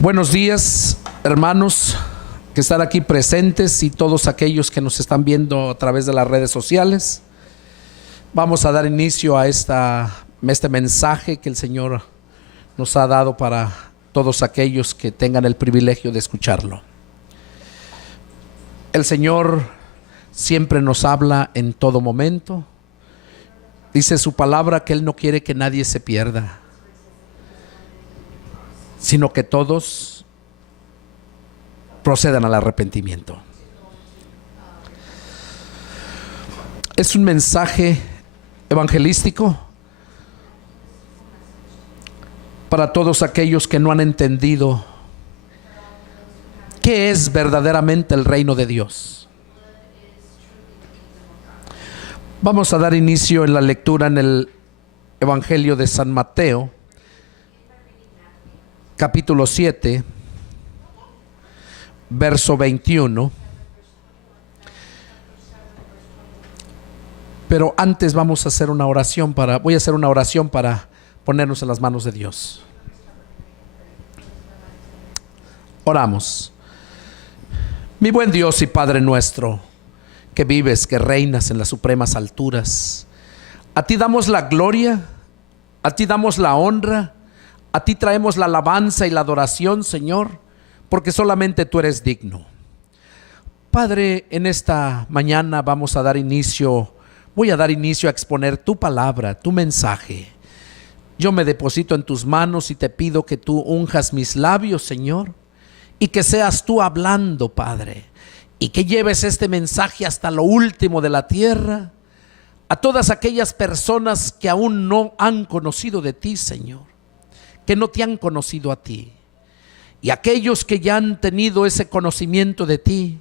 Buenos días, hermanos que están aquí presentes y todos aquellos que nos están viendo a través de las redes sociales. Vamos a dar inicio a este mensaje que el Señor nos ha dado para todos aquellos que tengan el privilegio de escucharlo. El Señor siempre nos habla en todo momento. Dice su palabra que Él no quiere que nadie se pierda, sino que todos procedan al arrepentimiento. Es un mensaje evangelístico para todos aquellos que no han entendido qué es verdaderamente el reino de Dios. Vamos a dar inicio en la lectura en el Evangelio de San Mateo, capítulo 7, verso 21. Pero antes vamos a hacer una oración voy a hacer una oración para ponernos en las manos de Dios. Oramos. Mi buen Dios y Padre nuestro, que vives, que reinas en las supremas alturas, a ti damos la gloria, a ti damos la honra, a ti traemos la alabanza y la adoración, Señor, porque solamente tú eres digno. Padre, en esta mañana voy a dar inicio a exponer tu palabra, tu mensaje. Yo me deposito en tus manos y te pido que tú unjas mis labios, Señor, y que seas tú hablando, Padre, y que lleves este mensaje hasta lo último de la tierra, a todas aquellas personas que aún no han conocido de ti, Señor, que no te han conocido a ti, y aquellos que ya han tenido ese conocimiento de ti,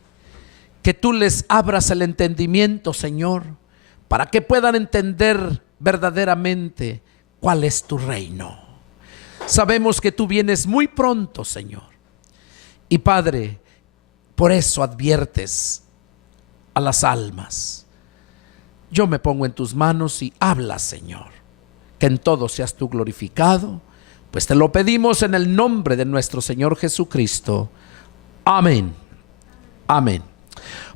que tú les abras el entendimiento, Señor, para que puedan entender verdaderamente cuál es tu reino. Sabemos que tú vienes muy pronto, Señor, y Padre, por eso adviertes a las almas. Yo me pongo en tus manos y habla, Señor, que en todo seas tú glorificado, pues te lo pedimos en el nombre de nuestro Señor Jesucristo. Amén. Amén.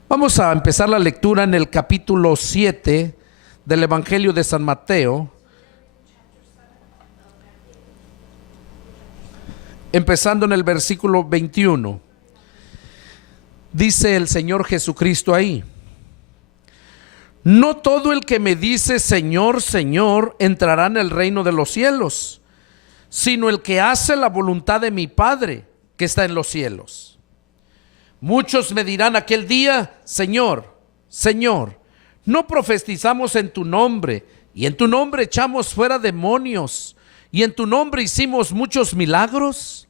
Vamos a empezar la lectura en el capítulo 7 del Evangelio de San Mateo, empezando en el versículo 21. Dice el Señor Jesucristo ahí: no todo el que me dice Señor, Señor, entrará en el reino de los cielos, sino el que hace la voluntad de mi Padre que está en los cielos. Muchos me dirán aquel día: Señor, Señor, ¿no profetizamos en tu nombre, y en tu nombre echamos fuera demonios, y en tu nombre hicimos muchos milagros?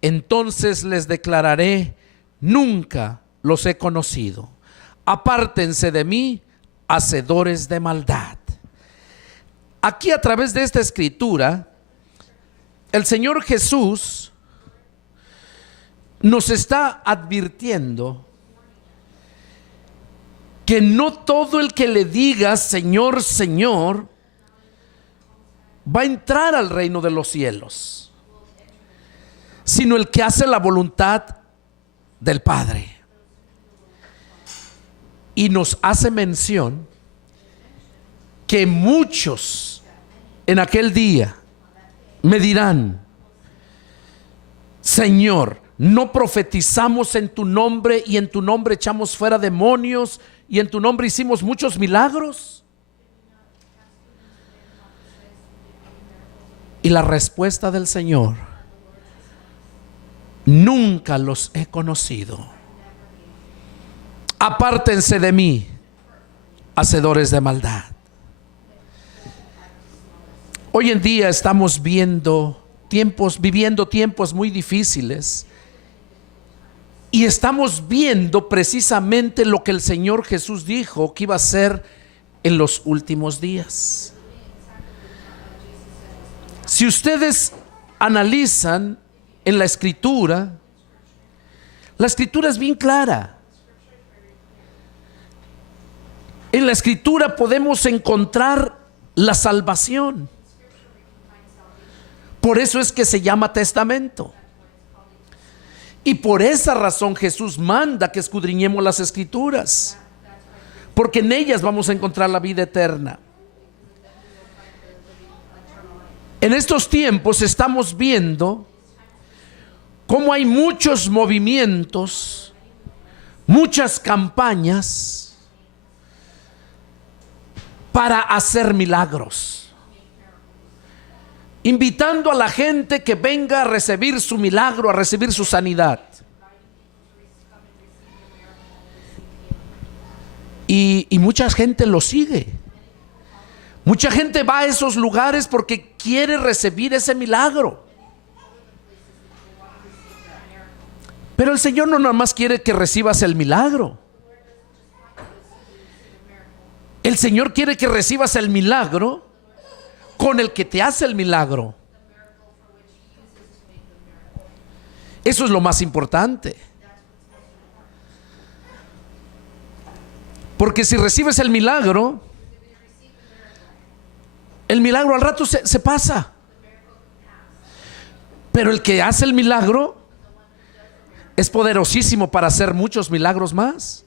Entonces les declararé: nunca los he conocido. Apártense de mí, hacedores de maldad. Aquí, a través de esta escritura, el Señor Jesús nos está advirtiendo que no todo el que le diga Señor, Señor va a entrar al reino de los cielos, sino el que hace la voluntad del Padre. Y nos hace mención que muchos en aquel día me dirán: Señor, ¿no profetizamos en tu nombre, y en tu nombre echamos fuera demonios, y en tu nombre hicimos muchos milagros? Y la respuesta del Señor: nunca los he conocido. Apártense de mí, hacedores de maldad. Hoy en día estamos viviendo tiempos muy difíciles, y estamos viendo precisamente lo que el Señor Jesús dijo que iba a hacer en los últimos días. Si ustedes analizan en la Escritura es bien clara. En la Escritura podemos encontrar la salvación. Por eso es que se llama testamento. Y por esa razón Jesús manda que escudriñemos las Escrituras, porque en ellas vamos a encontrar la vida eterna. En estos tiempos estamos viendo cómo hay muchos movimientos, muchas campañas para hacer milagros, invitando a la gente que venga a recibir su milagro, a recibir su sanidad. Y mucha gente lo sigue. Mucha gente va a esos lugares porque quiere recibir ese milagro. Pero el Señor no nada más quiere que recibas el milagro. El Señor quiere que recibas el milagro con el que te hace el milagro. Eso es lo más importante. Porque si recibes el milagro al rato se pasa. Pero el que hace el milagro es poderosísimo para hacer muchos milagros más.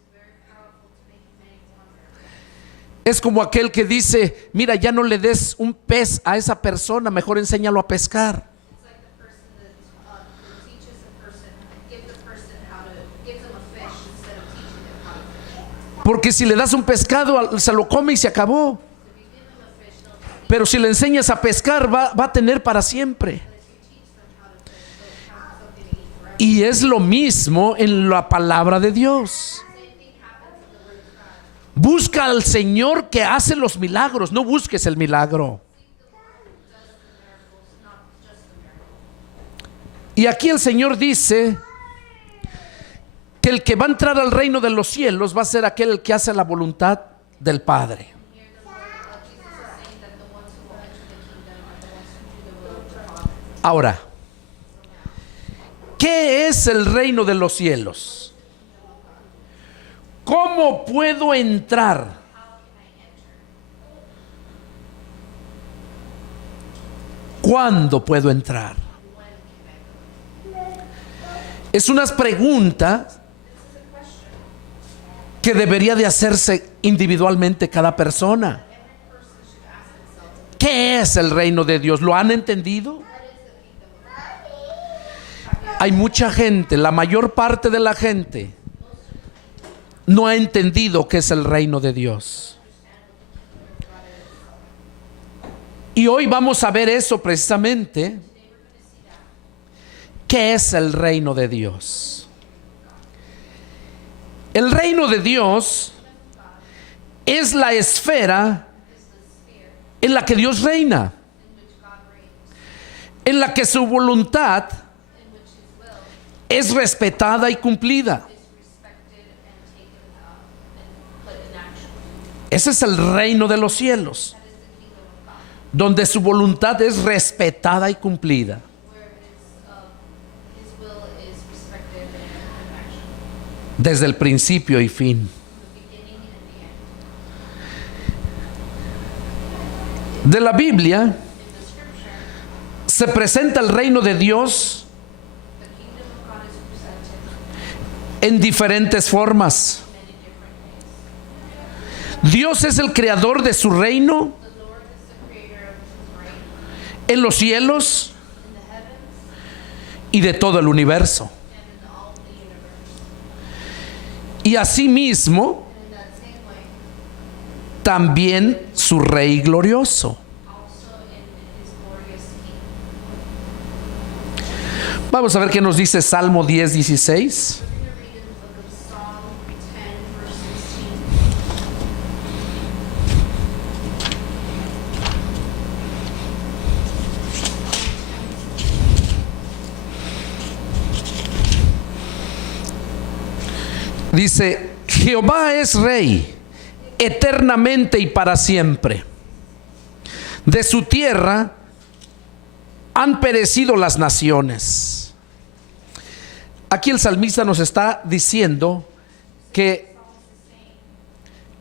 Es como aquel que dice: mira, ya no le des un pez a esa persona, mejor enséñalo a pescar. Porque si le das un pescado, se lo come y se acabó. Pero si le enseñas a pescar, va a tener para siempre. Y es lo mismo en la palabra de Dios. Busca al Señor que hace los milagros, no busques el milagro. Y aquí el Señor dice que el que va a entrar al reino de los cielos va a ser aquel que hace la voluntad del Padre. Ahora, ¿qué es el reino de los cielos? ¿Cómo puedo entrar? ¿Cuándo puedo entrar? Es una pregunta que debería de hacerse individualmente cada persona. ¿Qué es el reino de Dios? ¿Lo han entendido? Hay mucha gente, la mayor parte de la gente no ha entendido qué es el reino de Dios. Y hoy vamos a ver eso precisamente. ¿Qué es el reino de Dios? El reino de Dios es la esfera en la que Dios reina, en la que su voluntad es respetada y cumplida. Ese es el reino de los cielos, donde su voluntad es respetada y cumplida. Desde el principio y fin. De la Biblia se presenta el reino de Dios en diferentes formas. Dios es el creador de su reino en los cielos y de todo el universo. Y asimismo, también su Rey glorioso. Vamos a ver qué nos dice Salmo 10:16. Dice: Jehová es rey eternamente y para siempre. De su tierra han perecido las naciones. Aquí el salmista nos está diciendo que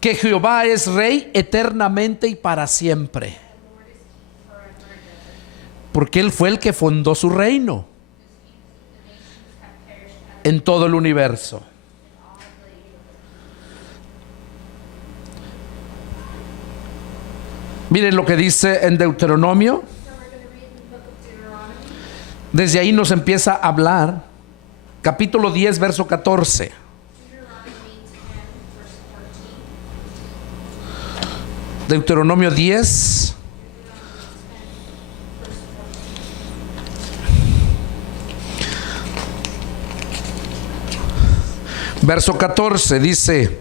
Jehová es rey eternamente y para siempre, porque Él fue el que fundó su reino. en todo el universo. Miren lo que dice en Deuteronomio. Desde ahí nos empieza a hablar. Capítulo 10, verso 14. Deuteronomio 10. Verso 14 dice: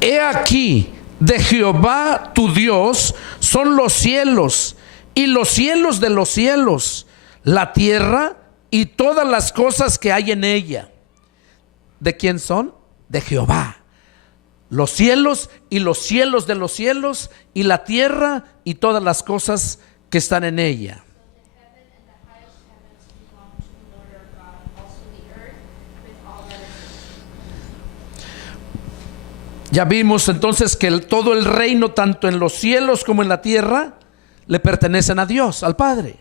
He aquí, de Jehová tu Dios son los cielos y los cielos de los cielos, la tierra y todas las cosas que hay en ella. ¿De quién son? De Jehová. Los cielos y los cielos de los cielos y la tierra y todas las cosas que están en ella. Ya vimos entonces que todo el reino, tanto en los cielos como en la tierra, le pertenecen a Dios, al Padre.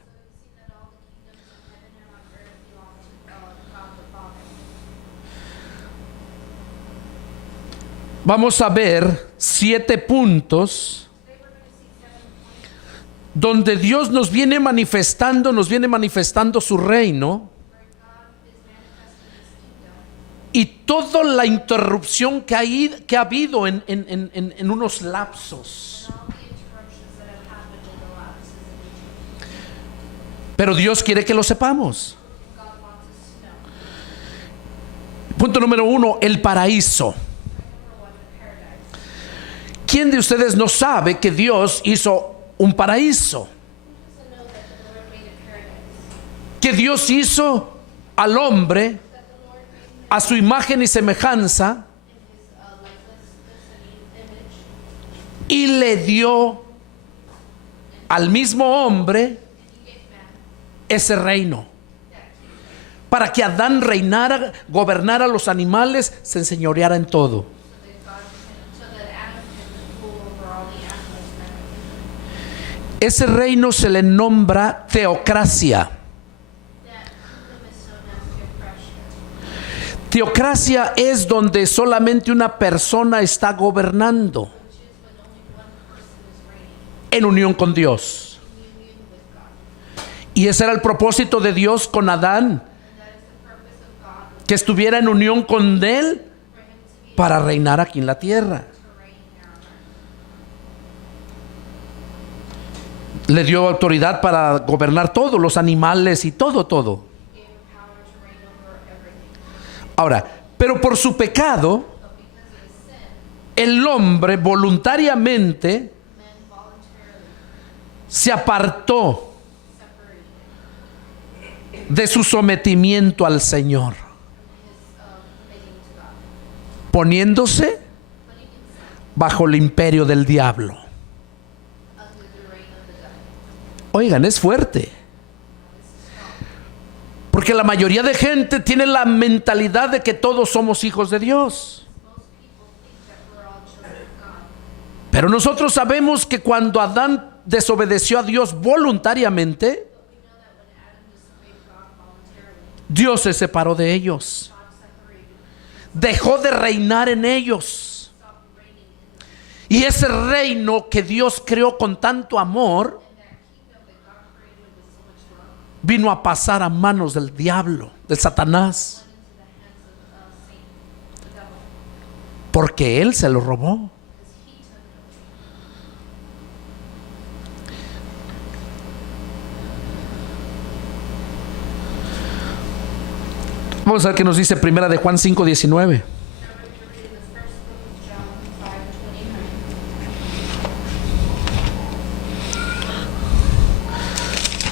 Vamos a ver 7 puntos donde Dios nos viene manifestando su reino. Y toda la interrupción que ha habido en unos lapsos. Pero Dios quiere que lo sepamos. Punto número 1, el paraíso. ¿Quién de ustedes no sabe que Dios hizo un paraíso? Que Dios hizo al hombre a su imagen y semejanza y le dio al mismo hombre ese reino para que Adán reinara, gobernara a los animales, se enseñoreara en todo. Ese reino se le nombra teocracia. Teocracia es donde solamente una persona está gobernando en unión con Dios. Y ese era el propósito de Dios con Adán, que estuviera en unión con él para reinar aquí en la tierra. Le dio autoridad para gobernar todos los animales y todo. Ahora, pero por su pecado, el hombre voluntariamente se apartó de su sometimiento al Señor, poniéndose bajo el imperio del diablo. Oigan, es fuerte. Porque la mayoría de gente tiene la mentalidad de que todos somos hijos de Dios. Pero nosotros sabemos que cuando Adán desobedeció a Dios voluntariamente, Dios se separó de ellos. Dejó de reinar en ellos. Y ese reino que Dios creó con tanto amor vino a pasar a manos del diablo, de Satanás, porque él se lo robó. Vamos a ver qué nos dice Primera de Juan 5:19.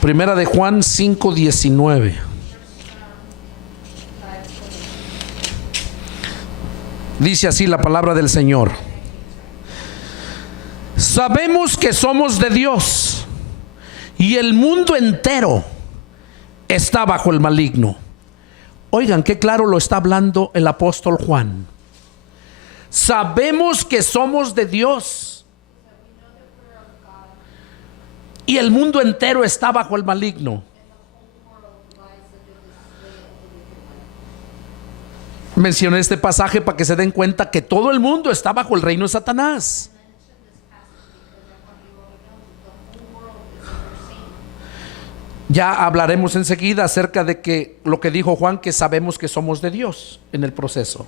Primera de Juan 5:19. Dice así la palabra del Señor: sabemos que somos de Dios y el mundo entero está bajo el maligno. Oigan, qué claro lo está hablando el apóstol Juan. Sabemos que somos de Dios y el mundo entero está bajo el maligno. Mencioné este pasaje para que se den cuenta que todo el mundo está bajo el reino de Satanás. Ya hablaremos enseguida acerca de que lo que dijo Juan, que sabemos que somos de Dios en el proceso.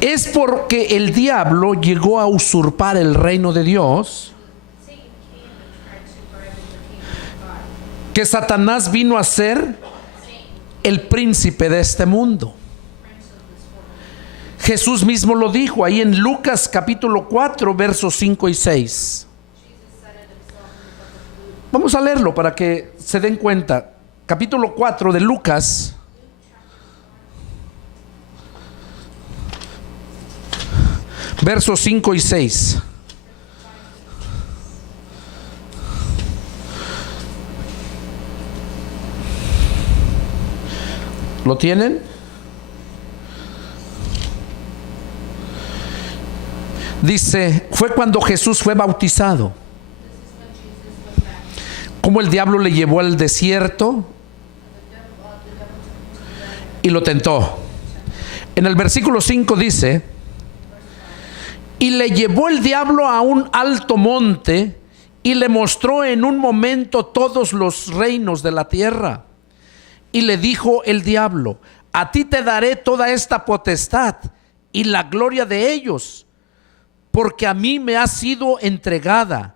Es porque el diablo llegó a usurpar el reino de Dios que Satanás vino a ser el príncipe de este mundo. Jesús mismo lo dijo ahí en Lucas capítulo 4 versos 5 y 6. Vamos a leerlo para que se den cuenta. Capítulo 4 de Lucas, versos 5 y 6. ¿Lo tienen? Dice, fue cuando Jesús fue bautizado, como el diablo le llevó al desierto y lo tentó. En el versículo 5 dice, y le llevó el diablo a un alto monte y le mostró en un momento todos los reinos de la tierra. Y le dijo el diablo, a ti te daré toda esta potestad y la gloria de ellos, porque a mí me ha sido entregada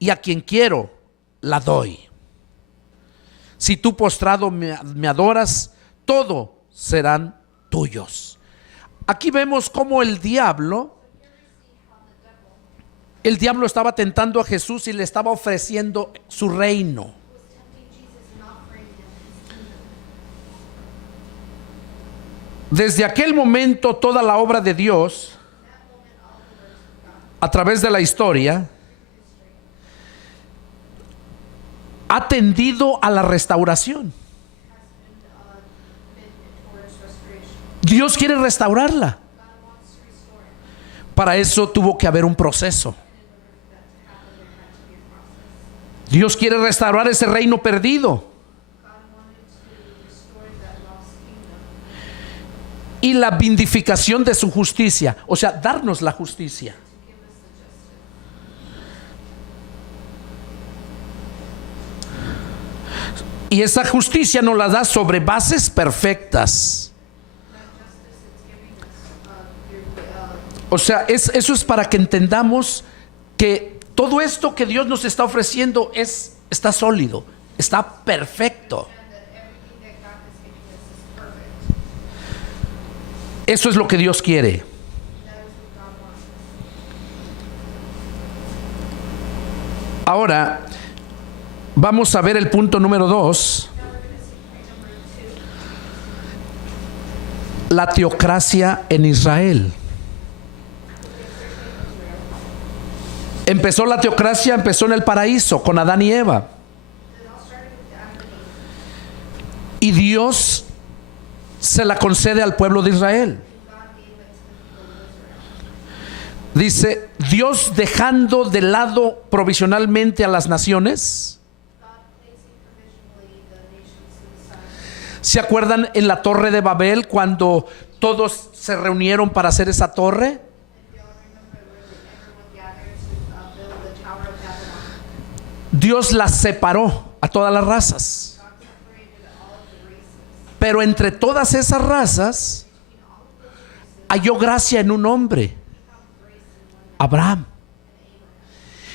y a quien quiero la doy. Si tú postrado me adoras, todo serán tuyos. Aquí vemos cómo el diablo estaba tentando a Jesús y le estaba ofreciendo su reino. Desde aquel momento toda la obra de Dios a través de la historia ha tendido a la restauración. Dios quiere restaurarla. Para eso tuvo que haber un proceso. Dios quiere restaurar ese reino perdido. Y la vindicación de su justicia, o sea, darnos la justicia. Y esa justicia nos la da sobre bases perfectas. O sea, eso es para que entendamos que todo esto que Dios nos está ofreciendo está sólido, está perfecto. Eso es lo que Dios quiere. Ahora vamos a ver el punto número 2. La teocracia en Israel. La teocracia empezó en el paraíso con Adán y Eva. Y Dios se la concede al pueblo de Israel. Dice, Dios dejando de lado provisionalmente a las naciones. ¿Se acuerdan en la torre de Babel cuando todos se reunieron para hacer esa torre? Dios las separó a todas las razas. Pero entre todas esas razas halló gracia en un hombre, Abraham.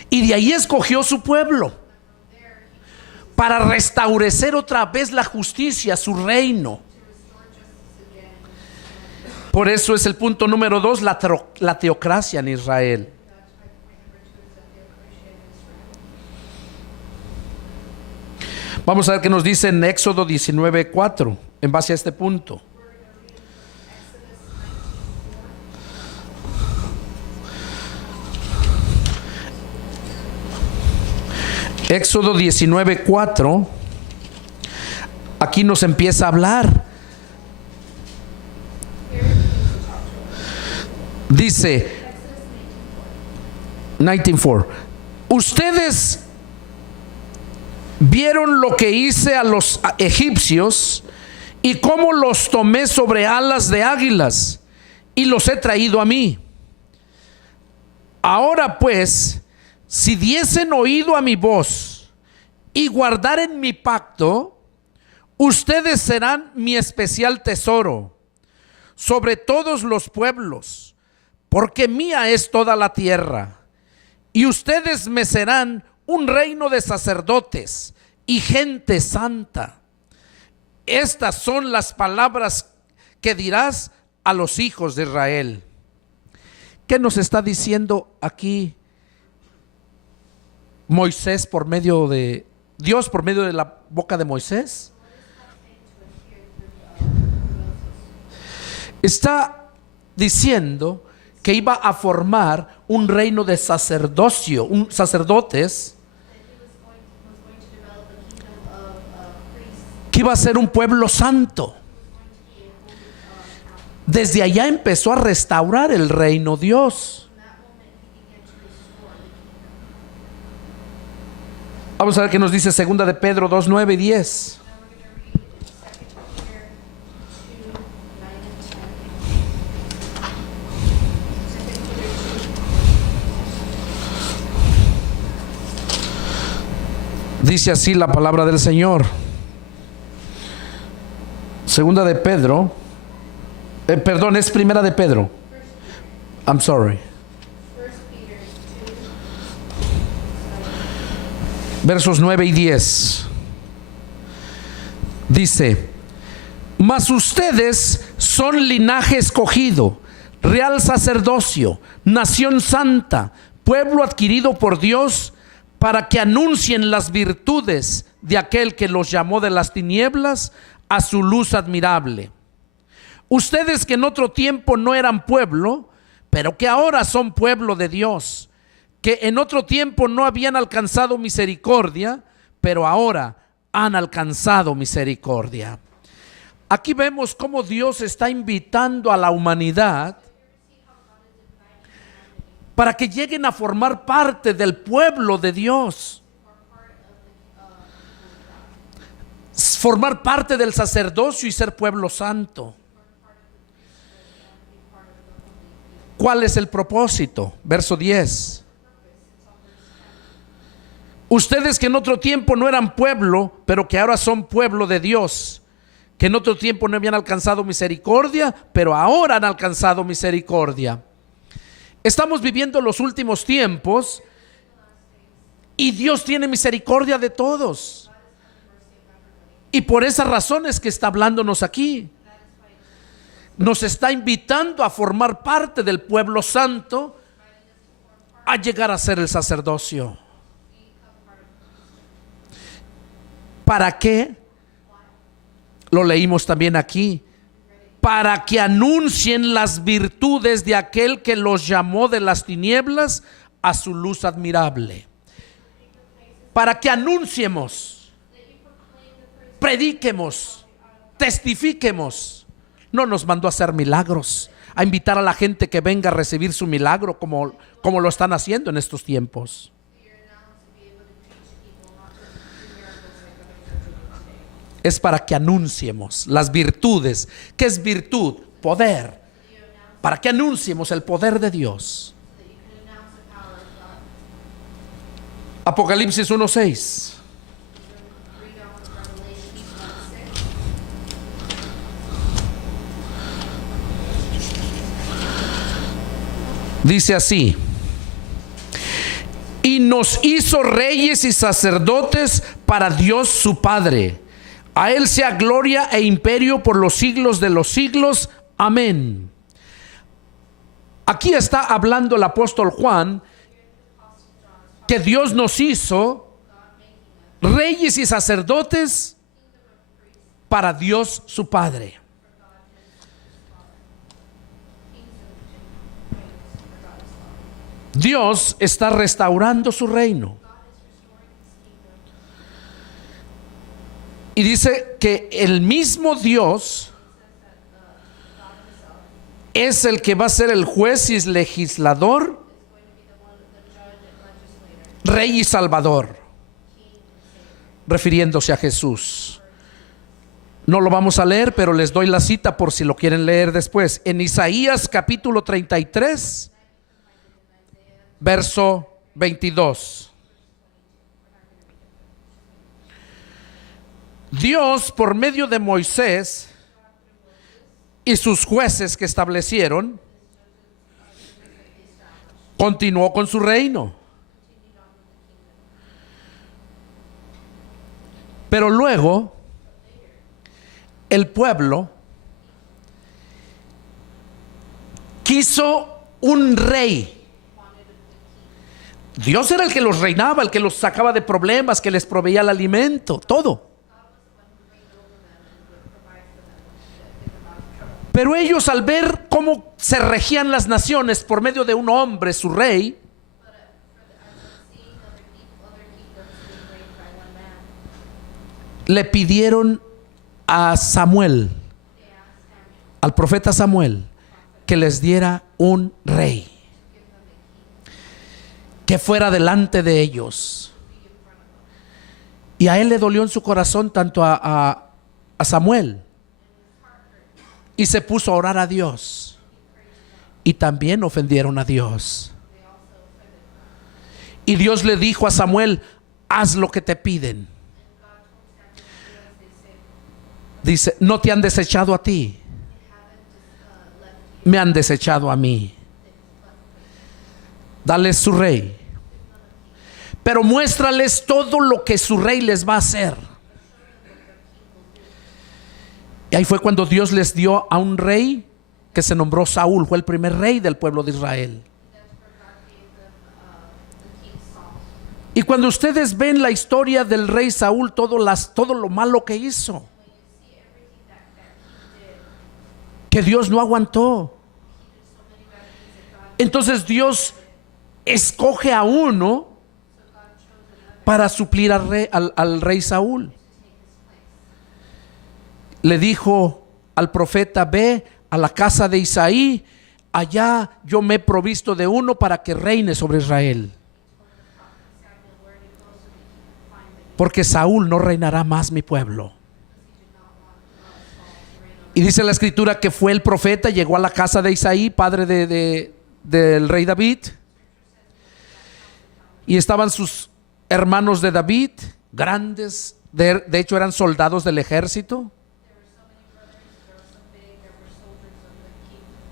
Y de ahí escogió su pueblo para restablecer otra vez la justicia, su reino. Por eso es el punto número 2, la teocracia en Israel. Vamos a ver qué nos dice en Éxodo 19:4 en base a este punto. Éxodo 19:4. Aquí nos empieza a hablar. Dice 19:4. Ustedes vieron lo que hice a los egipcios y cómo los tomé sobre alas de águilas y los he traído a mí. Ahora pues, si diesen oído a mi voz y guardaren mi pacto, ustedes serán mi especial tesoro sobre todos los pueblos, porque mía es toda la tierra. Y ustedes me serán un reino de sacerdotes y gente santa. Estas son las palabras que dirás a los hijos de Israel. ¿Qué nos está diciendo aquí Moisés por medio de Dios, por medio de la boca de Moisés? Está diciendo que iba a formar un reino de sacerdocio, sacerdotes, que iba a ser un pueblo santo. Desde allá empezó a restaurar el reino Dios. Vamos a ver qué nos dice segunda de Pedro 2, 9 y 10. Dice así la palabra del Señor. Segunda de Pedro, perdón, es primera de Pedro. I'm sorry. Versos 9 y 10. Dice: mas ustedes son linaje escogido, real sacerdocio, nación santa, pueblo adquirido por Dios, para que anuncien las virtudes de aquel que los llamó de las tinieblas a su luz admirable. Ustedes que en otro tiempo no eran pueblo, pero que ahora son pueblo de Dios, que en otro tiempo no habían alcanzado misericordia, pero ahora han alcanzado misericordia. Aquí vemos cómo Dios está invitando a la humanidad para que lleguen a formar parte del pueblo de Dios, formar parte del sacerdocio y ser pueblo santo. ¿Cuál es el propósito? Verso 10. Ustedes que en otro tiempo no eran pueblo, pero que ahora son pueblo de Dios, que en otro tiempo no habían alcanzado misericordia, pero ahora han alcanzado misericordia. Estamos viviendo los últimos tiempos y Dios tiene misericordia de todos. Y por esa razón es que está hablándonos aquí. Nos está invitando a formar parte del pueblo santo, a llegar a ser el sacerdocio. ¿Para qué? Lo leímos también aquí. Para que anuncien las virtudes de aquel que los llamó de las tinieblas a su luz admirable. Para que anunciemos, prediquemos, testifiquemos. No nos mandó a hacer milagros, a invitar a la gente que venga a recibir su milagro como lo están haciendo en estos tiempos. Es para que anunciemos las virtudes. ¿Qué es virtud? Poder. Para que anunciemos el poder de Dios. Apocalipsis 1:6. Dice así: y nos hizo reyes y sacerdotes para Dios su Padre. A Él sea gloria e imperio por los siglos de los siglos. Amén. Aquí está hablando el apóstol Juan que Dios nos hizo reyes y sacerdotes para Dios su Padre. Dios está restaurando su reino. Y dice que el mismo Dios es el que va a ser el juez y legislador, rey y salvador. refiriéndose a Jesús. No lo vamos a leer, pero les doy la cita por si lo quieren leer después. En Isaías capítulo 33, verso 22. Dios, por medio de Moisés y sus jueces que establecieron, continuó con su reino. Pero luego el pueblo quiso un rey. Dios era el que los reinaba, el que los sacaba de problemas, que les proveía el alimento, todo. Pero ellos, al ver cómo se regían las naciones por medio de un hombre, su rey, le pidieron a Samuel, al profeta Samuel, que les diera un rey, que fuera delante de ellos. Y a él le dolió en su corazón tanto a Samuel, y se puso a orar a Dios, y también ofendieron a Dios. Y Dios le dijo a Samuel: haz lo que te piden. Dice: no te han desechado a ti, me han desechado a mí. Dales su rey, pero muéstrales todo lo que su rey les va a hacer. Y ahí fue cuando Dios les dio a un rey que se nombró Saúl. Fue el primer rey del pueblo de Israel. Y cuando ustedes ven la historia del rey Saúl, todo lo malo que hizo, que Dios no aguantó. Entonces Dios escoge a uno para suplir al rey Saúl. Le dijo al profeta: ve a la casa de Isaí, allá yo me he provisto de uno para que reine sobre Israel, porque Saúl no reinará más mi pueblo. Y dice la escritura que fue el profeta, llegó a la casa de Isaí, padre del rey David, y estaban sus hermanos de David, grandes, de hecho eran soldados del ejército.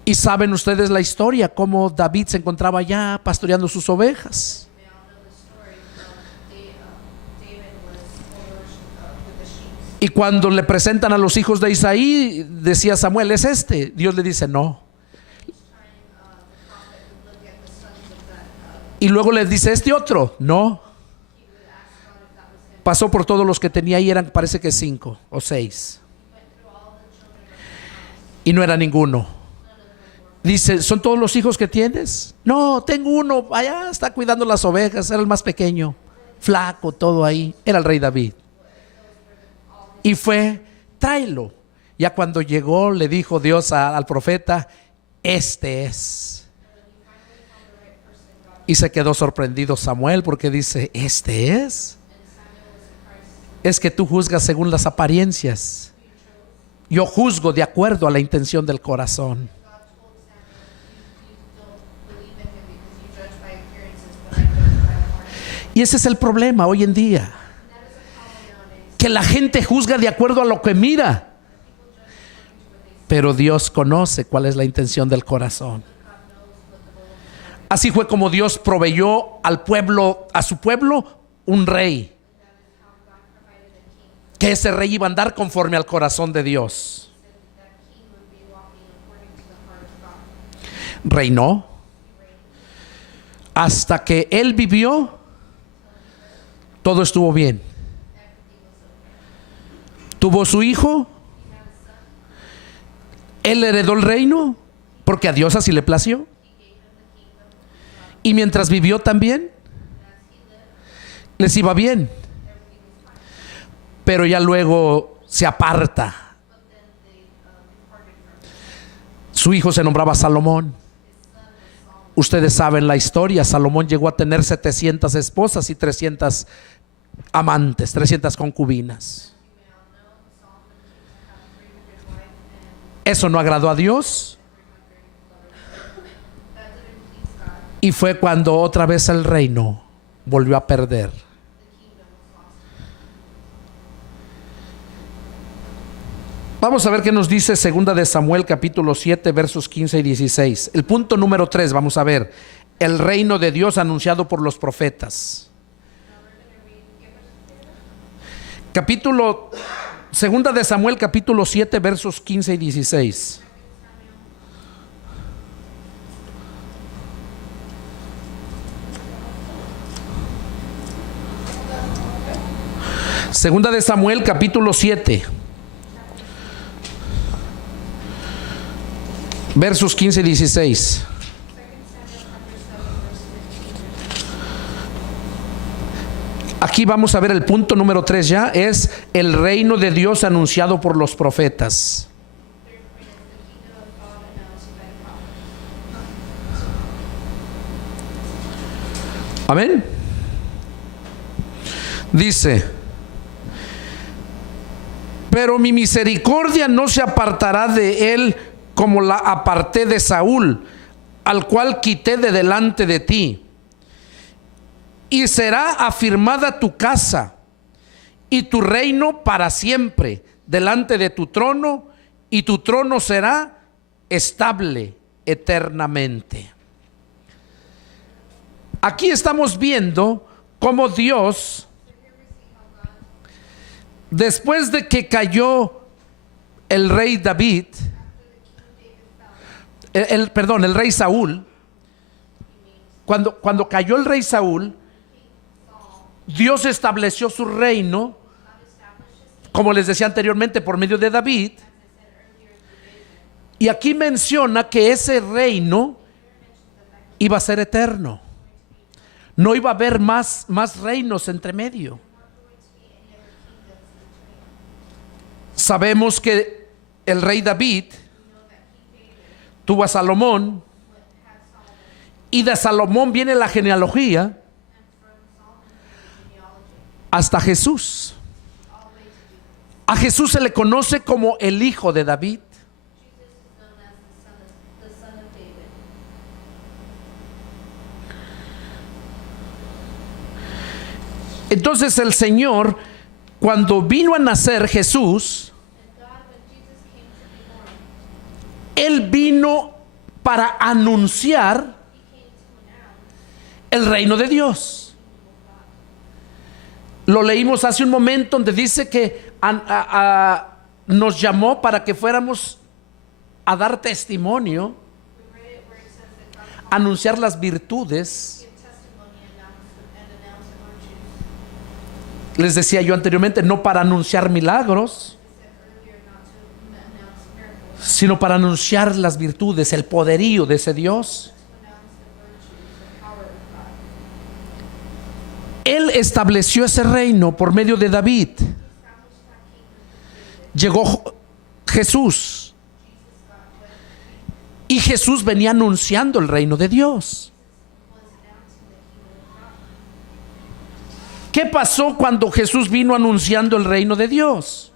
Y saben ustedes la historia, cómo David se encontraba allá pastoreando sus ovejas. Y cuando le presentan a los hijos de Isaí, decía Samuel: es este. Dios le dice: no. Y luego les dice: este otro. No. Pasó por todos los que tenía y eran, parece que 5 o 6. Y no era ninguno. Dice: ¿son todos los hijos que tienes? No, tengo uno, allá está cuidando las ovejas, era el más pequeño, flaco, todo ahí. Era el rey David. Y fue: tráelo. Ya cuando llegó, le dijo Dios al profeta: este es. Y se quedó sorprendido Samuel, porque dice: este es. Es que tú juzgas según las apariencias, yo juzgo de acuerdo a la intención del corazón. Y ese es el problema hoy en día, que la gente juzga de acuerdo a lo que mira, pero Dios conoce cuál es la intención del corazón. Así fue como Dios proveyó al pueblo, a su pueblo, un rey, que ese rey iba a andar conforme al corazón de Dios. Reinó hasta que él vivió. Todo estuvo bien. Tuvo su hijo. Él heredó el reino porque a Dios así le plació. Y mientras vivió también les iba bien. Pero ya luego se aparta. Su hijo se nombraba Salomón. Ustedes saben la historia. Salomón llegó a tener 700 esposas y 300 amantes, 300 concubinas. Eso no agradó a Dios. Y fue cuando otra vez el reino volvió a perder. Vamos a ver qué nos dice 2 de Samuel capítulo 7 versos 15 y 16. El punto número 3, vamos a ver. El reino de Dios anunciado por los profetas. Capítulo 2 de Samuel capítulo 7 versos 15 y 16. Segunda de Samuel capítulo 7 versos 15 y 16. Aquí vamos a ver el punto número 3 ya, es el reino de Dios anunciado por los profetas. Amén. Dice: pero mi misericordia no se apartará de él como la aparté de Saúl, al cual quité de delante de ti. Y será afirmada tu casa y tu reino para siempre delante de tu trono, y tu trono será estable eternamente. Aquí estamos viendo cómo Dios, después de que cayó el rey David, el rey Saúl, cuando cayó el rey Saúl, Dios estableció su reino, como les decía anteriormente, por medio de David. Y aquí menciona que ese reino iba a ser eterno. No iba a haber más reinos entre medio. Sabemos que el rey David tuvo a Salomón, y de Salomón viene la genealogía hasta Jesús. A Jesús se le conoce como el hijo de David. Entonces el Señor, cuando vino a nacer Jesús, Él vino para anunciar el reino de Dios. Lo leímos hace un momento, donde dice que nos llamó para que fuéramos a dar testimonio, anunciar las virtudes. Les decía yo anteriormente, no para anunciar milagros, sino para anunciar las virtudes, el poderío de ese Dios. Él estableció ese reino por medio de David. Llegó Jesús, y Jesús venía anunciando el reino de Dios. ¿Qué pasó cuando Jesús vino anunciando el reino de Dios?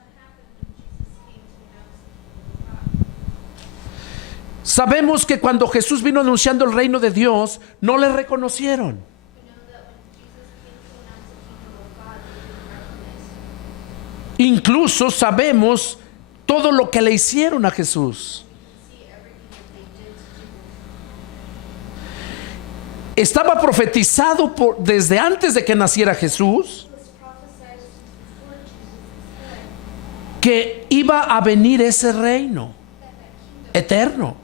Sabemos que cuando Jesús vino anunciando el reino de Dios, no le reconocieron. Incluso sabemos todo lo que le hicieron a Jesús. Estaba profetizado desde antes de que naciera Jesús que iba a venir ese reino eterno.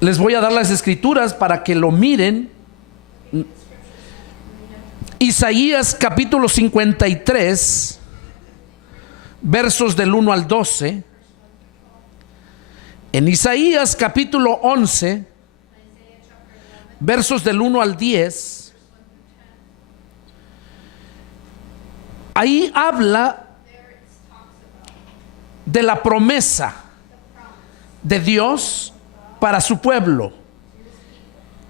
Les voy a dar las escrituras para que lo miren. Isaías capítulo 53 versos del 1 al 12. En Isaías capítulo 11 versos del 1 al 10, ahí habla de la promesa de Dios para su pueblo,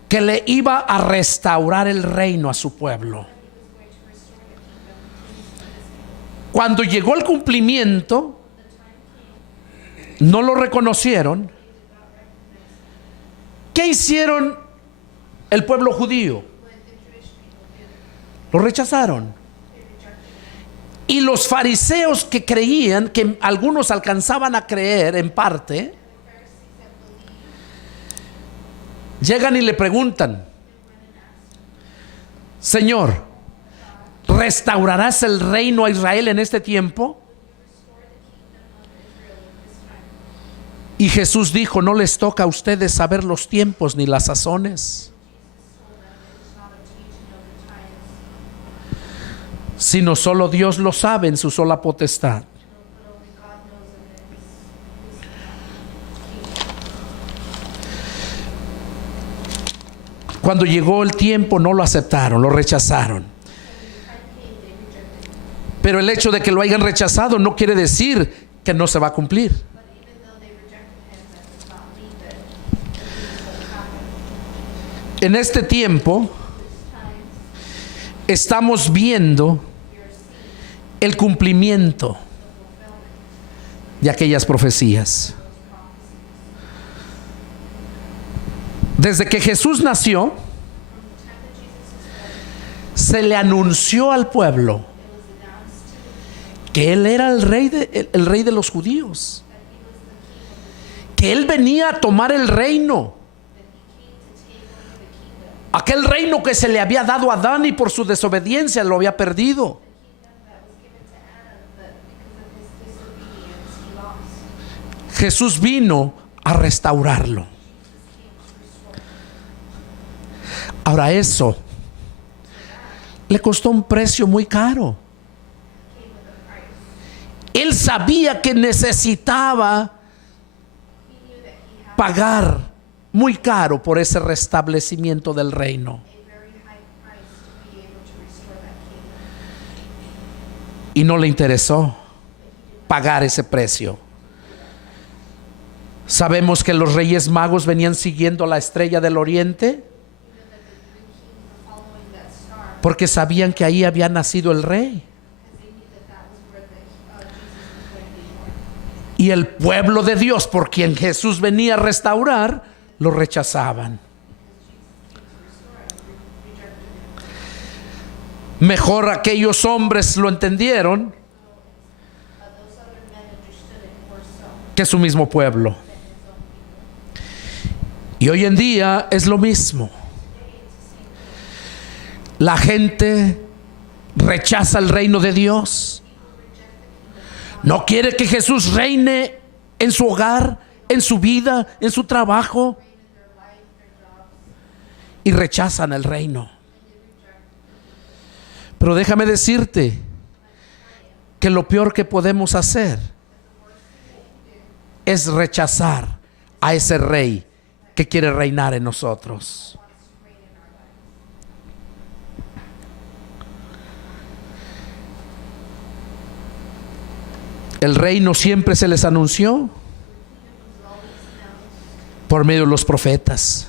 que le iba a restaurar el reino a su pueblo. Cuando llegó el cumplimiento, no lo reconocieron. ¿Qué hicieron el pueblo judío? Lo rechazaron. Y los fariseos que creían, que algunos alcanzaban a creer en parte, llegan y le preguntan: Señor, ¿restaurarás el reino a Israel en este tiempo? Y Jesús dijo: no les toca a ustedes saber los tiempos ni las sazones, sino solo Dios lo sabe en su sola potestad. Cuando llegó el tiempo no lo aceptaron, lo rechazaron. Pero el hecho de que lo hayan rechazado no quiere decir que no se va a cumplir. En este tiempo estamos viendo el cumplimiento de aquellas profecías. Desde que Jesús nació, se le anunció al pueblo que Él era el rey de los judíos, que Él venía a tomar el reino, aquel reino que se le había dado a Adán y por su desobediencia lo había perdido. Jesús vino a restaurarlo. Ahora, eso le costó un precio muy caro. Él sabía que necesitaba pagar muy caro por ese restablecimiento del reino. Y no le interesó pagar ese precio. Sabemos que los reyes magos venían siguiendo la estrella del oriente porque sabían que ahí había nacido el rey. Y el pueblo de Dios, por quien Jesús venía a restaurar, lo rechazaban. Mejor aquellos hombres lo entendieron que su mismo pueblo. Y hoy en día es lo mismo. La gente rechaza el reino de Dios. No quiere que Jesús reine en su hogar, en su vida, en su trabajo. Y rechazan el reino. Pero déjame decirte que lo peor que podemos hacer es rechazar a ese rey que quiere reinar en nosotros. El reino siempre se les anunció por medio de los profetas.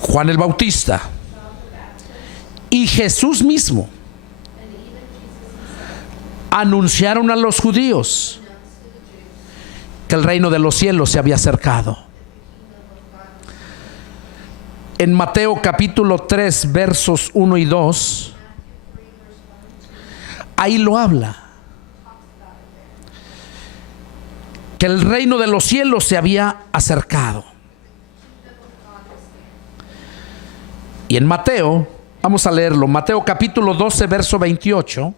Juan el Bautista y Jesús mismo anunciaron a los judíos que el reino de los cielos se había acercado. En Mateo capítulo 3 versos 1 y 2, ahí lo habla, que el reino de los cielos se había acercado. Y en Mateo, vamos a leerlo, Mateo capítulo 12 verso 28.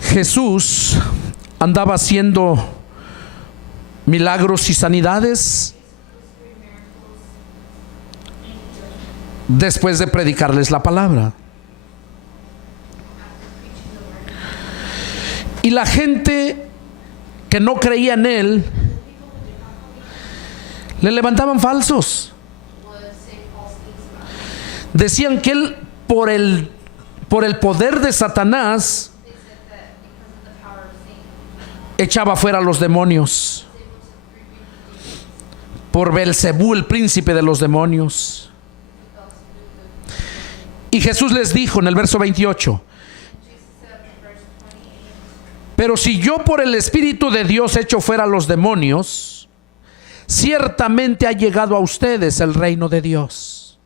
Jesús andaba haciendo milagros y sanidades después de predicarles la palabra. Y la gente que no creía en Él le levantaban falsos. Decían que Él, por el poder de Satanás, echaba fuera a los demonios por Belcebú, el príncipe de los demonios. Y Jesús les dijo en el verso 28: pero si yo por el Espíritu de Dios echo fuera a los demonios, ciertamente ha llegado a ustedes el reino de Dios.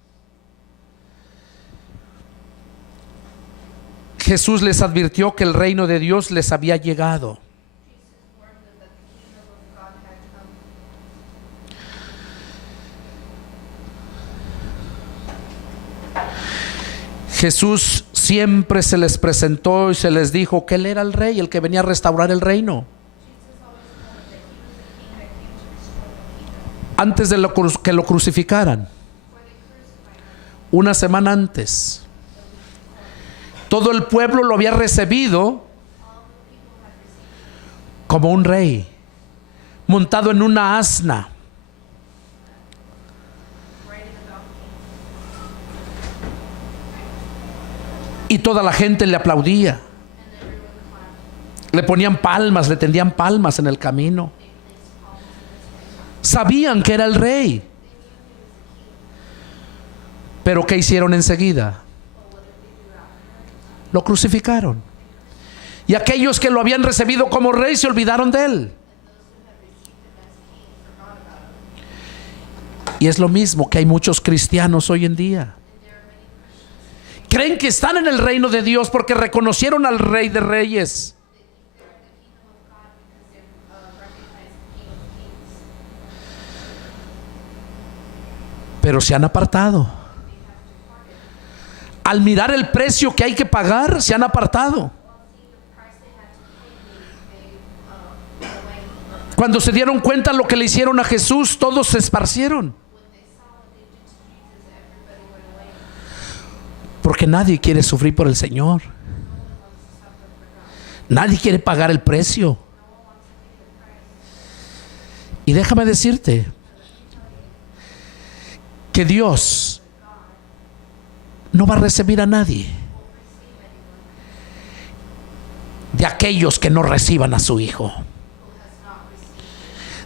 Jesús les advirtió que el reino de Dios les había llegado. Jesús siempre se les presentó y se les dijo que Él era el rey, el que venía a restaurar el reino. Antes de que lo crucificaran, una semana antes, todo el pueblo lo había recibido como un rey, montado en una asna. Y toda la gente le aplaudía, le ponían palmas, le tendían palmas en el camino. Sabían que era el rey. Pero ¿qué hicieron enseguida? Lo crucificaron. Y aquellos que lo habían recibido como rey se olvidaron de él. Y es lo mismo que hay muchos cristianos hoy en día. Creen que están en el reino de Dios porque reconocieron al Rey de Reyes. Pero se han apartado. Al mirar el precio que hay que pagar, se han apartado. Cuando se dieron cuenta de lo que le hicieron a Jesús, todos se esparcieron. Porque nadie quiere sufrir por el Señor. Nadie quiere pagar el precio. Y déjame decirte que Dios no va a recibir a nadie de aquellos que no reciban a su Hijo,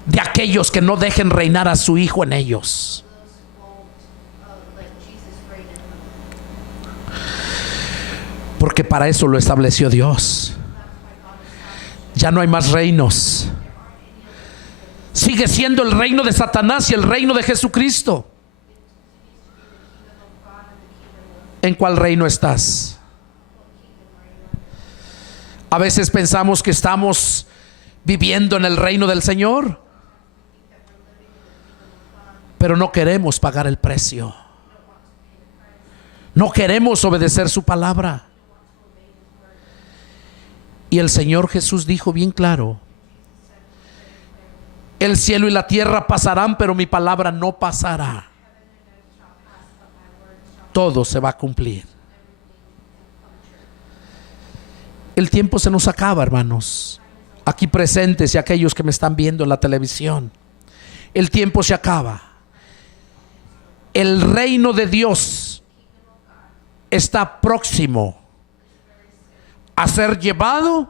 de aquellos que no dejen reinar a su Hijo en ellos. Porque para eso lo estableció Dios. Ya no hay más reinos. Sigue siendo el reino de Satanás y el reino de Jesucristo. ¿En cuál reino estás? A veces pensamos que estamos viviendo en el reino del Señor, pero no queremos pagar el precio. No queremos obedecer su palabra. Y el Señor Jesús dijo bien claro: el cielo y la tierra pasarán, pero mi palabra no pasará. Todo se va a cumplir. El tiempo se nos acaba, hermanos, aquí presentes y aquellos que me están viendo en la televisión. El tiempo se acaba. El reino de Dios está próximo a ser llevado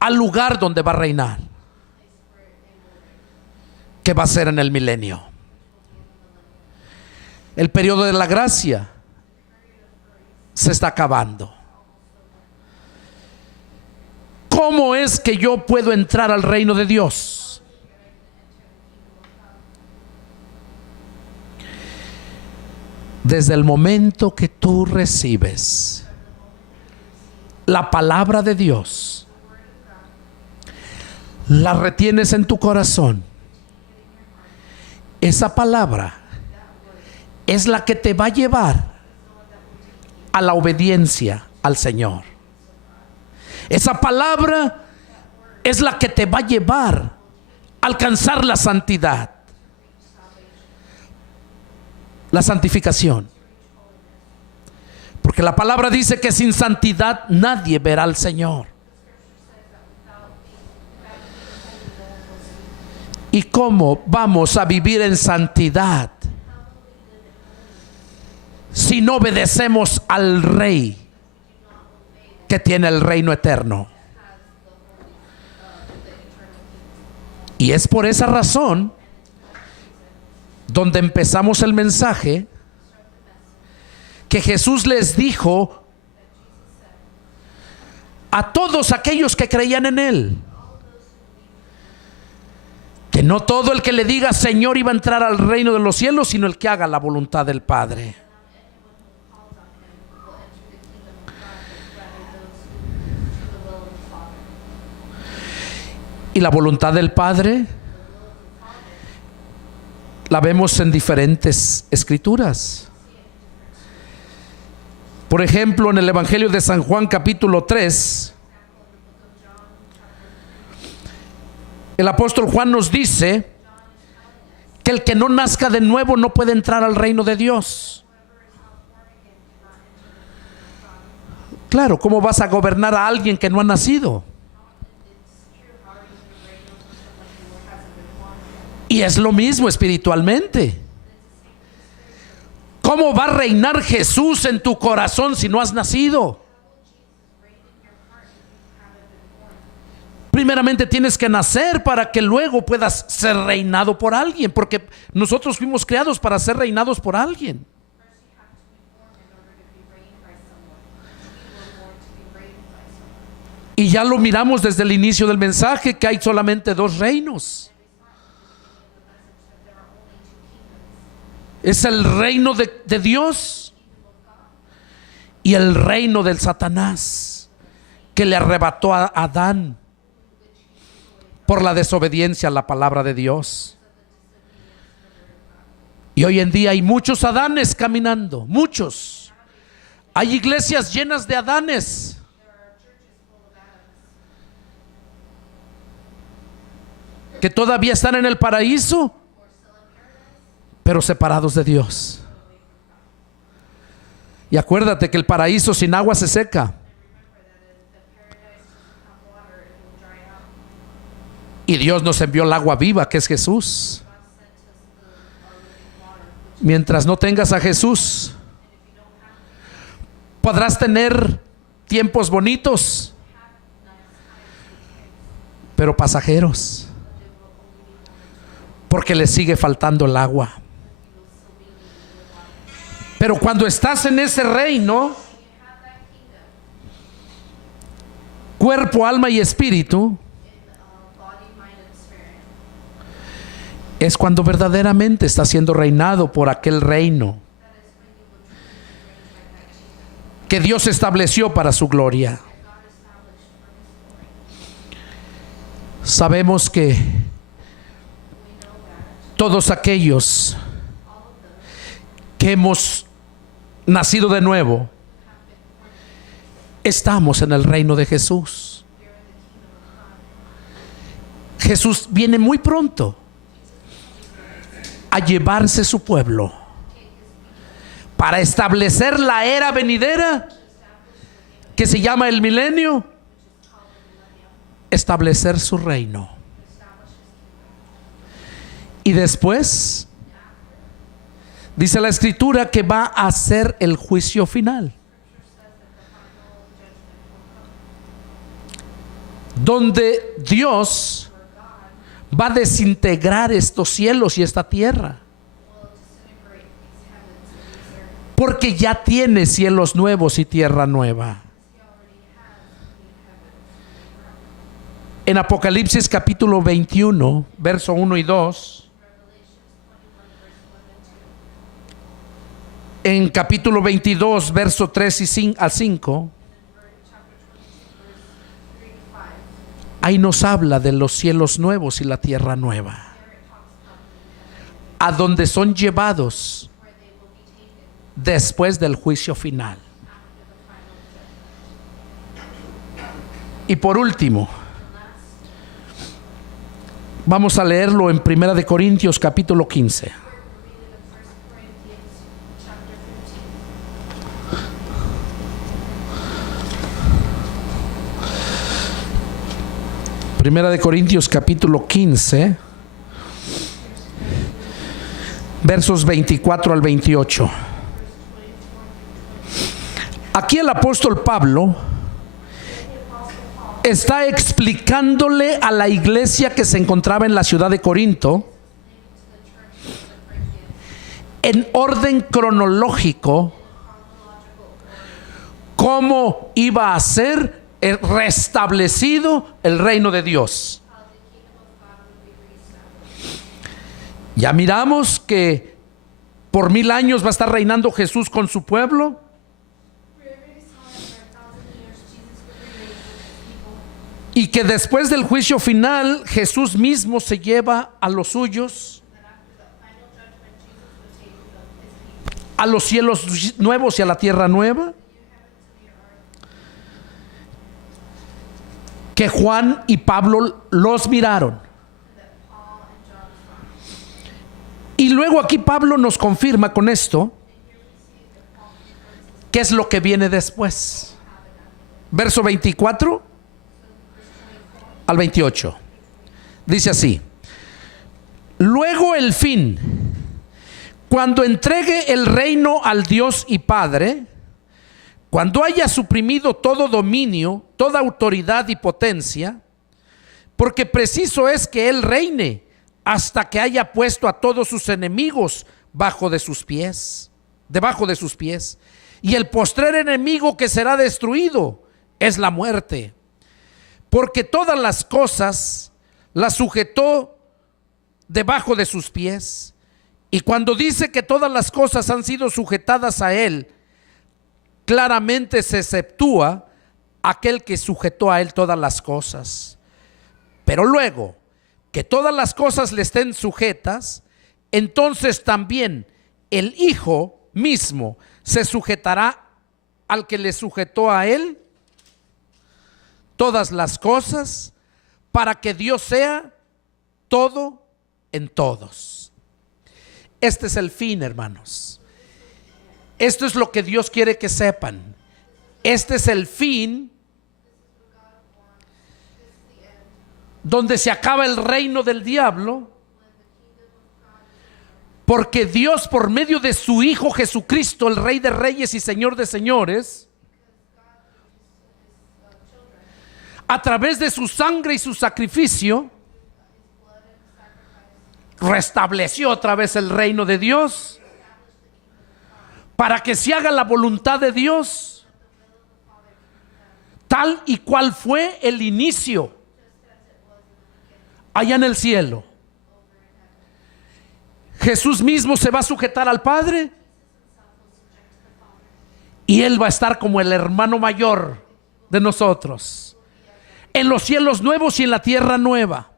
al lugar donde va a reinar, que va a ser en el milenio. El periodo de la gracia se está acabando. ¿Cómo es que yo puedo entrar al reino de Dios? Desde el momento que tú recibes la palabra de Dios, la retienes en tu corazón, esa palabra es la que te va a llevar a la obediencia al Señor. Esa palabra es la que te va a llevar a alcanzar la santidad, la santificación. Porque la palabra dice que sin santidad nadie verá al Señor. ¿Y cómo vamos a vivir en santidad si no obedecemos al Rey que tiene el reino eterno? Y es por esa razón donde empezamos el mensaje, que Jesús les dijo a todos aquellos que creían en Él, que no todo el que le diga Señor iba a entrar al reino de los cielos, sino el que haga la voluntad del Padre. Y la voluntad del Padre la vemos en diferentes escrituras. Por ejemplo, en el Evangelio de San Juan capítulo 3, el apóstol Juan nos dice que el que no nazca de nuevo no puede entrar al reino de Dios. Claro, ¿cómo vas a gobernar a alguien que no ha nacido? Y es lo mismo espiritualmente. ¿Cómo va a reinar Jesús en tu corazón si no has nacido? Primeramente tienes que nacer para que luego puedas ser reinado por alguien, porque nosotros fuimos creados para ser reinados por alguien. Y ya lo miramos desde el inicio del mensaje, que hay solamente dos reinos. Es el reino de Dios y el reino del Satanás, que le arrebató a Adán por la desobediencia a la palabra de Dios. Y hoy en día hay muchos Adanes caminando, muchos. Hay iglesias llenas de Adanes. Que todavía están en el paraíso, pero separados de Dios. Y acuérdate que el paraíso sin agua se seca. Y Dios nos envió el agua viva, que es Jesús. Mientras no tengas a Jesús, podrás tener tiempos bonitos, pero pasajeros, porque le sigue faltando el agua. Pero cuando estás en ese reino, cuerpo, alma y espíritu, es cuando verdaderamente estás siendo reinado por aquel reino que Dios estableció para su gloria. Sabemos que todos aquellos que hemos nacido de nuevo, estamos en el reino de Jesús. Jesús viene muy pronto a llevarse su pueblo para establecer la era venidera que se llama el milenio, establecer su reino. Y después dice la escritura que va a hacer el juicio final, donde Dios va a desintegrar estos cielos y esta tierra, porque ya tiene cielos nuevos y tierra nueva. En Apocalipsis capítulo 21, verso 1 y 2, en capítulo 22, verso 3 al 5, ahí nos habla de los cielos nuevos y la tierra nueva, a donde son llevados después del juicio final. Y por último, vamos a leerlo en 1 Corintios capítulo 15. Primera de Corintios capítulo 15, versos 24 al 28. Aquí el apóstol Pablo está explicándole a la iglesia que se encontraba en la ciudad de Corinto, en orden cronológico, cómo iba a ser restablecido el reino de Dios. Ya miramos que por 1000 años va a estar reinando Jesús con su pueblo. Y que después del juicio final Jesús mismo se lleva a los suyos a los cielos nuevos y a la tierra nueva. Que Juan y Pablo los miraron. Y luego aquí Pablo nos confirma con esto qué es lo que viene después. Verso 24 al 28. Dice así: luego el fin, cuando entregue el reino al Dios y Padre, cuando haya suprimido todo dominio, toda autoridad y potencia, porque preciso es que Él reine hasta que haya puesto a todos sus enemigos debajo de sus pies. Y el postrer enemigo que será destruido es la muerte. Porque todas las cosas las sujetó debajo de sus pies. Y cuando dice que todas las cosas han sido sujetadas a Él, claramente se exceptúa aquel que sujetó a Él todas las cosas. Pero luego que todas las cosas le estén sujetas, entonces también el Hijo mismo se sujetará al que le sujetó a Él todas las cosas, para que Dios sea todo en todos. Este es el fin, hermanos. Esto es lo que Dios quiere que sepan. Este es el fin donde se acaba el reino del diablo, porque Dios, por medio de su Hijo Jesucristo, el Rey de Reyes y Señor de Señores, a través de su sangre y su sacrificio, restableció otra vez el reino de Dios, para que se haga la voluntad de Dios, tal y cual fue el inicio allá en el cielo. Jesús mismo se va a sujetar al Padre y Él va a estar como el hermano mayor de nosotros en los cielos nuevos y en la tierra nueva.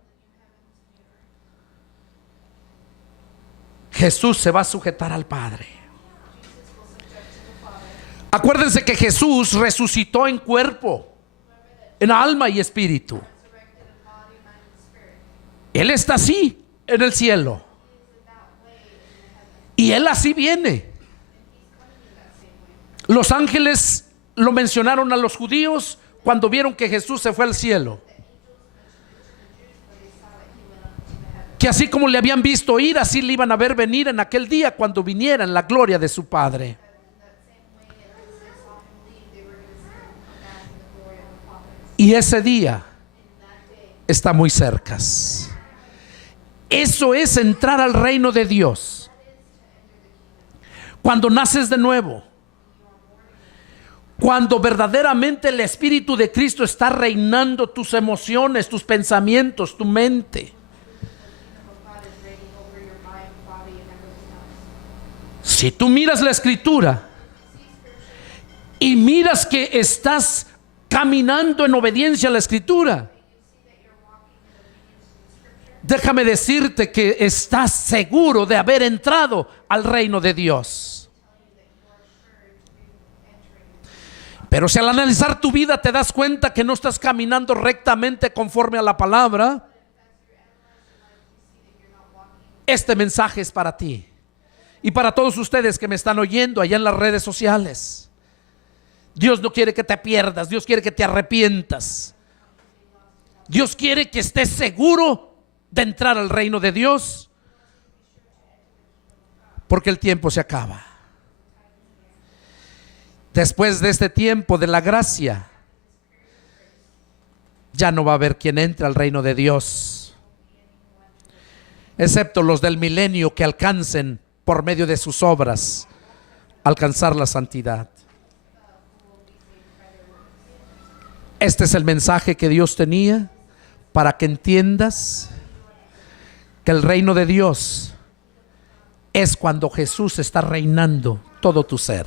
Jesús se va a sujetar al Padre. Acuérdense que Jesús resucitó en cuerpo, en alma y espíritu. Él está así en el cielo. Y Él así viene. Los ángeles lo mencionaron a los judíos cuando vieron que Jesús se fue al cielo. Que así como le habían visto ir, así le iban a ver venir en aquel día cuando viniera en la gloria de su Padre. Y ese día está muy cerca. Eso es entrar al reino de Dios. Cuando naces de nuevo, cuando verdaderamente el Espíritu de Cristo está reinando tus emociones, tus pensamientos, tu mente. Si tú miras la Escritura y miras que estás caminando en obediencia a la Escritura, déjame decirte que estás seguro de haber entrado al reino de Dios. Pero si al analizar tu vida te das cuenta que no estás caminando rectamente conforme a la palabra, este mensaje es para ti y para todos ustedes que me están oyendo allá en las redes sociales. Dios no quiere que te pierdas, Dios quiere que te arrepientas. Dios quiere que estés seguro de entrar al reino de Dios, porque el tiempo se acaba. Después de este tiempo de la gracia, ya no va a haber quien entre al reino de Dios, excepto los del milenio que alcancen por medio de sus obras alcanzar la santidad. Este es el mensaje que Dios tenía para que entiendas que el reino de Dios es cuando Jesús está reinando todo tu ser.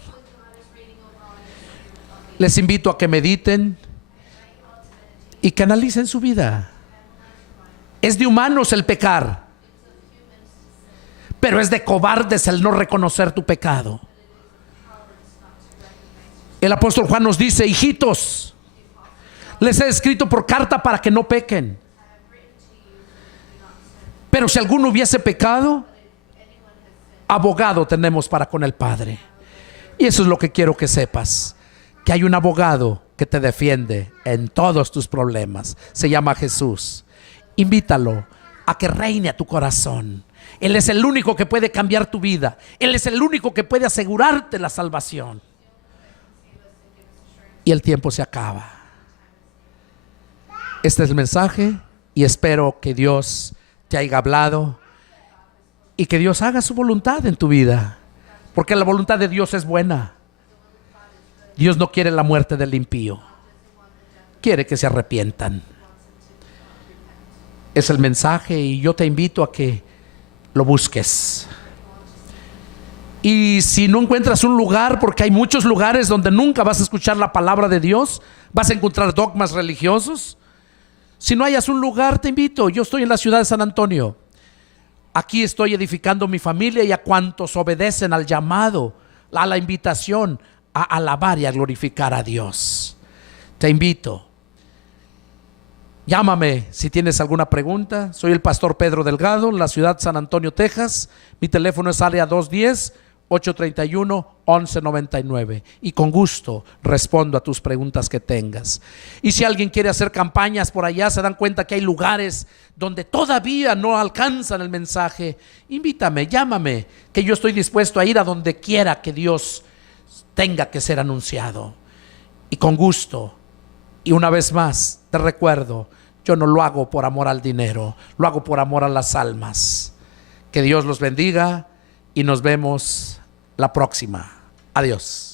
Les invito a que mediten y que analicen su vida. Es de humanos el pecar, pero es de cobardes el no reconocer tu pecado. El apóstol Juan nos dice: hijitos, les he escrito por carta para que no pequen. Pero si alguno hubiese pecado, abogado tenemos para con el Padre. Y eso es lo que quiero que sepas, que hay un abogado que te defiende en todos tus problemas. Se llama Jesús. Invítalo a que reine a tu corazón. Él es el único que puede cambiar tu vida. Él es el único que puede asegurarte la salvación. Y el tiempo se acaba. Este es el mensaje y espero que Dios te haya hablado y que Dios haga su voluntad en tu vida, porque la voluntad de Dios es buena. Dios no quiere la muerte del impío, quiere que se arrepientan. Es el mensaje y yo te invito a que lo busques. Y si no encuentras un lugar, porque hay muchos lugares donde nunca vas a escuchar la palabra de Dios, vas a encontrar dogmas religiosos. Si no hayas un lugar, te invito. Yo estoy en la ciudad de San Antonio. Aquí estoy edificando mi familia y a cuantos obedecen al llamado, a la invitación a alabar y a glorificar a Dios. Te invito. Llámame si tienes alguna pregunta. Soy el pastor Pedro Delgado, en la ciudad de San Antonio, Texas. Mi teléfono es área 210-831-1199 y con gusto respondo a tus preguntas que tengas. Y si alguien quiere hacer campañas por allá, se dan cuenta que hay lugares donde todavía no alcanzan el mensaje, invítame, llámame, que yo estoy dispuesto a ir a donde quiera que Dios tenga que ser anunciado, y con gusto. Y una vez más te recuerdo, yo no lo hago por amor al dinero, lo hago por amor a las almas. Que Dios los bendiga y nos vemos la próxima. Adiós.